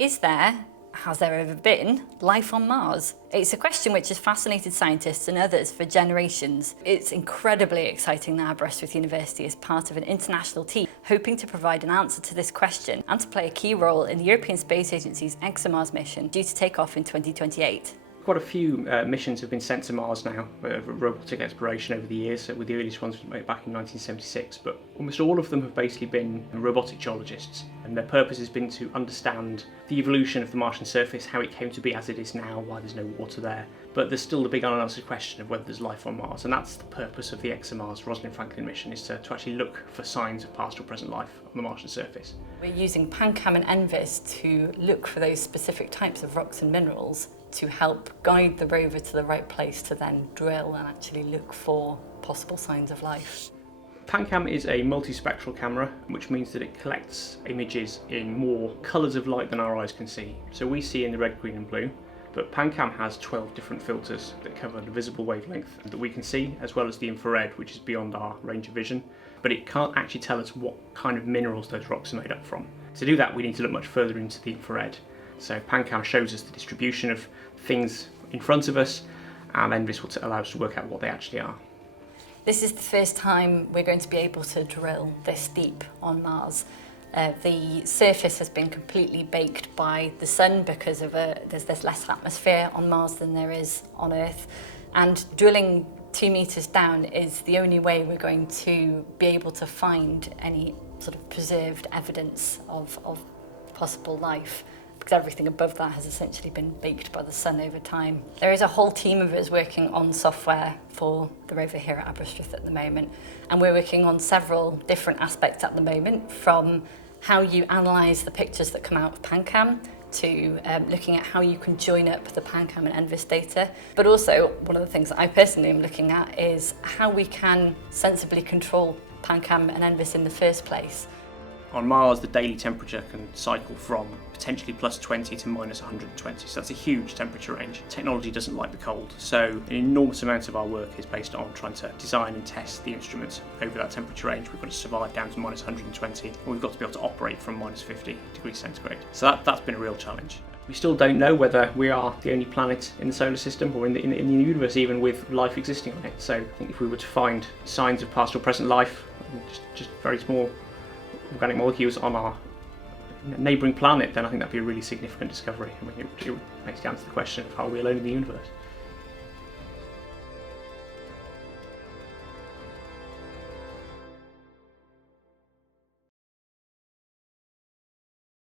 Has there ever been life on Mars? It's a question which has fascinated scientists and others for generations. It's incredibly exciting that Aberystwyth University is part of an international team hoping to provide an answer to this question and to play a key role in the European Space Agency's ExoMars mission due to take off in 2028. Quite a few missions have been sent to Mars now, robotic exploration over the years, with the earliest ones back in 1976, but almost all of them have basically been robotic geologists, and their purpose has been to understand the evolution of the Martian surface, how it came to be as it is now, why there's no water there. But there's still the big unanswered question of whether there's life on Mars, and that's the purpose of the ExoMars Rosalind Franklin mission, is to actually look for signs of past or present life on the Martian surface. We're using PanCam and ENVIS to look for those specific types of rocks and minerals to help guide the rover to the right place to then drill and actually look for possible signs of life. PanCam is a multispectral camera, which means that it collects images in more colours of light than our eyes can see. So we see in the red, green and blue, but PanCam has 12 different filters that cover the visible wavelength that we can see, as well as the infrared, which is beyond our range of vision. But it can't actually tell us what kind of minerals those rocks are made up from. To do that, we need to look much further into the infrared. So PanCam shows us the distribution of things in front of us, and ENVIS will allow us to work out what they actually are. This is the first time we're going to be able to drill this deep on Mars. The surface has been completely baked by the sun because there's less atmosphere on Mars than there is on Earth, and drilling 2 meters down is the only way we're going to be able to find any sort of preserved evidence of possible life, because everything above that has essentially been baked by the sun over time. There is a whole team of us working on software for the rover here at Aberystwyth at the moment, and we're working on several different aspects at the moment, from how you analyse the pictures that come out of PanCam to looking at how you can join up the PanCam and ENVIS data. But also, one of the things that I personally am looking at is how we can sensibly control PanCam and ENVIS in the first place. On Mars, the daily temperature can cycle from potentially plus 20 to minus 120, so that's a huge temperature range. Technology doesn't like the cold, so an enormous amount of our work is based on trying to design and test the instruments over that temperature range. We've got to survive down to minus 120, and we've got to be able to operate from minus 50 degrees centigrade. So that's been a real challenge. We still don't know whether we are the only planet in the solar system or in the universe even with life existing on it. So I think if we were to find signs of past or present life, just very small organic molecules on our neighbouring planet, then I think that'd be a really significant discovery. I mean, it would basically answer the question of, are we alone in the universe?